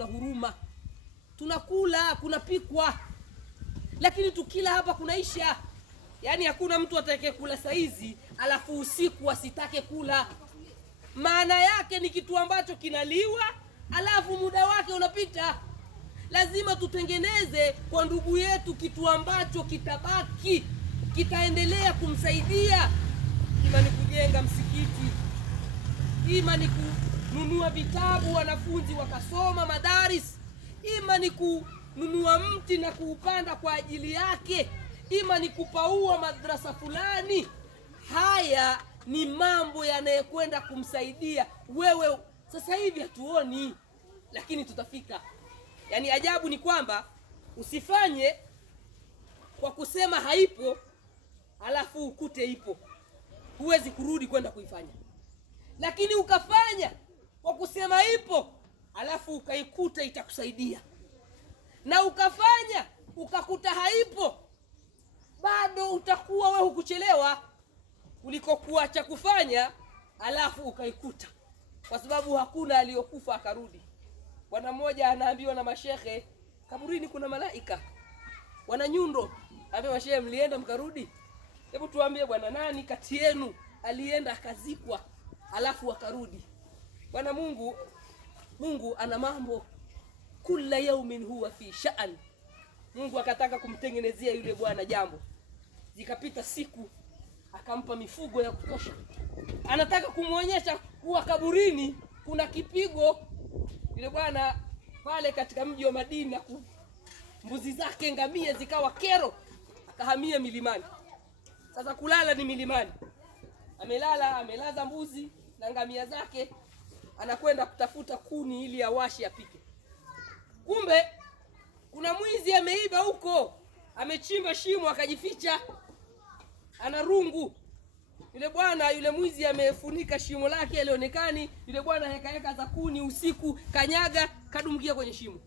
tuna huruma. Tunakula, kunapikwa. Lakini tukila hapa kunaisha. Yaani hakuna mtu atakaye kula saizi alafu usiku asitake kula. Maana yake ni kitu ambacho kinaliwa alafu muda wake unapita. Lazima tutengeneze kwa ndugu yetu kitu ambacho kitabaki, kitaendelea kumsaidia. Ima ni kujenga msikiti, ima ni kununua vitabu wanafunzi wakasoma madaris, ima ni kununua mti na kuupanda kwa ajili yake, ima ni kupaua madrasa fulani. Haya ni mambo yanayokwenda kumsaidia. Wewe sasa hivi hatuoni, lakini tutafika. Yaani ajabu ni kwamba usifanye kwa kusema haipo alafu ukute ipo. Huwezi kurudi kwenda kuifanya. Lakini ukafanya kwa kusema ipo alafu ukaikuta itakusaidia. Na ukafanya ukakuta haipo, bado utakuwa wewe hukuchelewa kuliko kuacha kufanya alafu ukaikuta. Kwa sababu hakuna aliyokufa akarudi. Bwana mmoja anaambiwa na mashehe, kaburini kuna malaika. Wana nyundo. Ambia mashehe, mlienda mkarudi? Hebu tuambie bwana, nani kati yenu alienda akazikwa alafu akarudi? Bwana Mungu ana mambo. Kila yaumin huwa fi sha'an. Mungu akataka kumtengenezea yule bwana jambo. Zikapita siku, akampa mifugo ya kutosha. Anataka kumuonyesha kuwa kaburini kuna kipigo. Yule bwana pale katika mji wa Madina, mbuzi zake ngamia zikawa kero, akahamia milimani. Sasa kulala ni milimani. Amelaza mbuzi na ngamia zake, anakwenda kutafuta kuni ili awashe apike. Kumbe kuna mwizi ameiba huko, amechimba shimo akajificha, ana rungu. Yule mwizi amefunika shimo lake alionekani. Yule bwana heka za kuni usiku, kanyaga kadumkia kwenye shimo.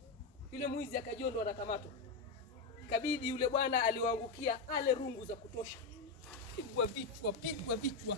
Yule mwizi akajiondo anakamatwa. Kabidi yule bwana aliwaangukia ale rungu za kutosha. Pigwa vichwa.